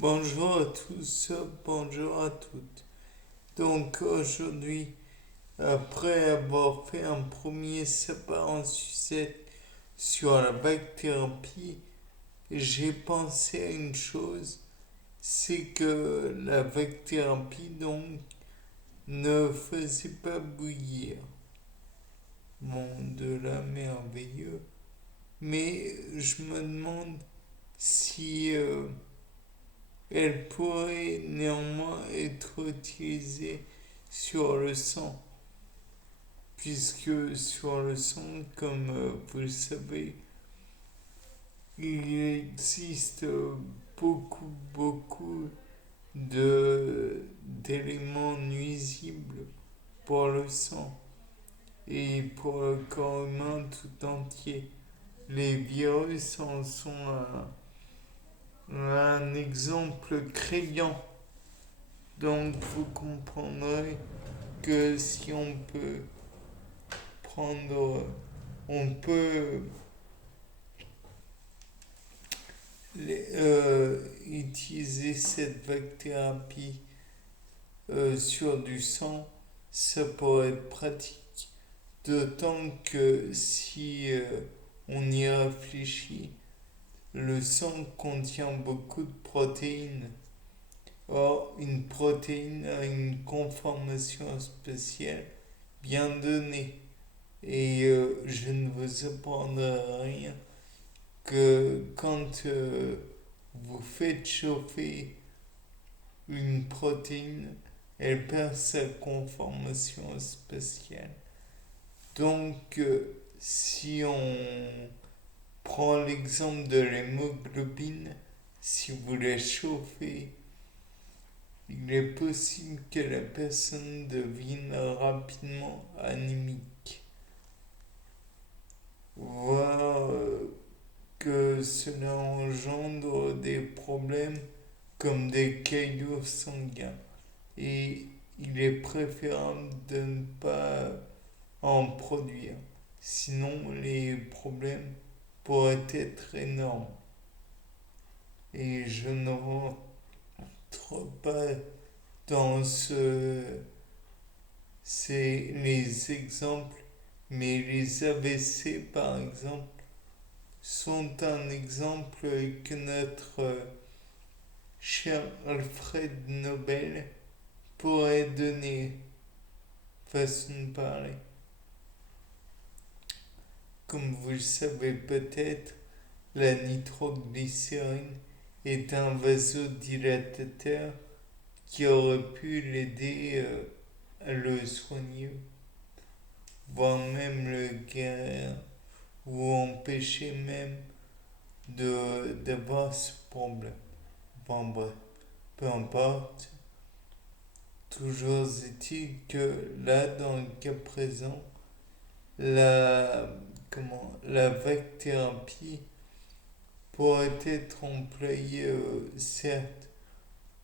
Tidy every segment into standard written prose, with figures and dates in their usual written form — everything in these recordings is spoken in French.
Bonjour à tous, bonjour à toutes. Donc aujourd'hui, après avoir fait un premier sapin en sucette sur la vague-thérapie, j'ai pensé à une chose, c'est que la vague-thérapie donc ne faisait pas bouillir. De là merveilleux. Mais je me demande si elle pourrait néanmoins être utilisée sur le sang, puisque sur le sang, comme vous le savez, il existe beaucoup d'éléments nuisibles pour le sang et pour le corps humain tout entier. Les virus en sont un exemple criant. Donc vous comprendrez que si on peut prendre, on peut utiliser cette vague-thérapie sur du sang, ça pourrait être pratique. D'autant que si on y réfléchit, le sang contient beaucoup de protéines. Or, une protéine a une conformation spéciale bien donnée. Et je ne vous apprendrai rien que quand vous faites chauffer une protéine, elle perd sa conformation spéciale. Donc, si on prend l'exemple de l'hémoglobine, si vous la chauffez, il est possible que la personne devienne rapidement anémique, voire que cela engendre des problèmes comme des caillots sanguins. Et il est préférable de ne pas en produire. Sinon, les problèmes pourraient être énormes. Et je ne rentre pas dans les exemples, mais les AVC, par exemple, sont un exemple que notre cher Alfred Nobel pourrait donner, façon de parler. Comme vous le savez peut-être, la nitroglycérine est un vasodilatateur qui aurait pu l'aider à le soigner, voire même le guérir, ou empêcher même d'avoir ce problème. Bon bref, peu importe. Toujours est-il que là, dans le cas présent, la, la vague thérapie pourrait être employée certes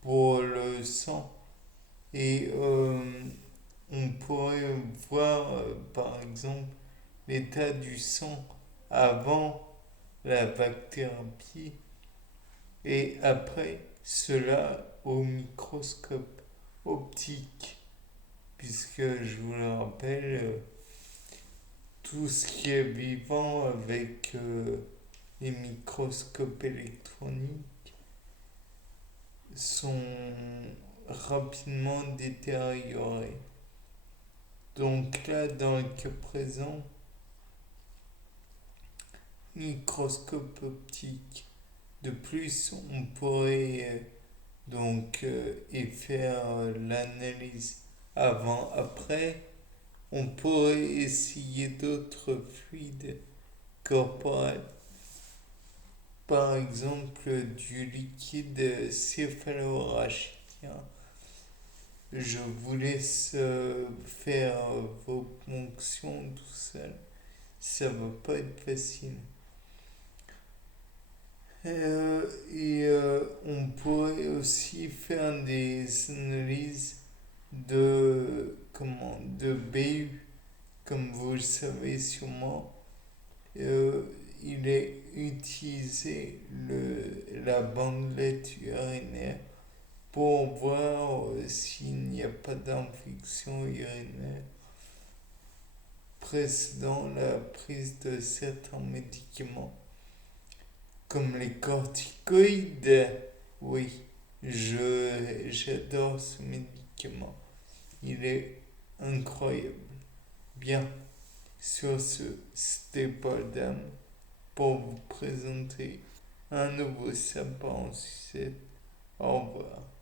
pour le sang et on pourrait voir par exemple l'état du sang avant la vague thérapie et après cela au microscope optique, puisque je vous le rappelle, tout ce qui est vivant avec les microscopes électroniques sont rapidement détériorés. Donc là, dans le cas présent, microscope optique. De plus, on pourrait et faire l'analyse avant-après. On pourrait essayer d'autres fluides corporels, par exemple du liquide céphalorachidien. Je vous laisse faire vos ponctions tout seul. Ça va pas être facile. On pourrait aussi faire des analyses de BU, comme vous le savez sûrement. Il est utilisé la bandelette urinaire pour voir s'il n'y a pas d'infection urinaire précédant la prise de certains médicaments, comme les corticoïdes. Oui, j'adore ce médicament. Il est incroyable. Bien, sur ce, c'était Paul Dame pour vous présenter un nouveau sapin en sucette. Au revoir.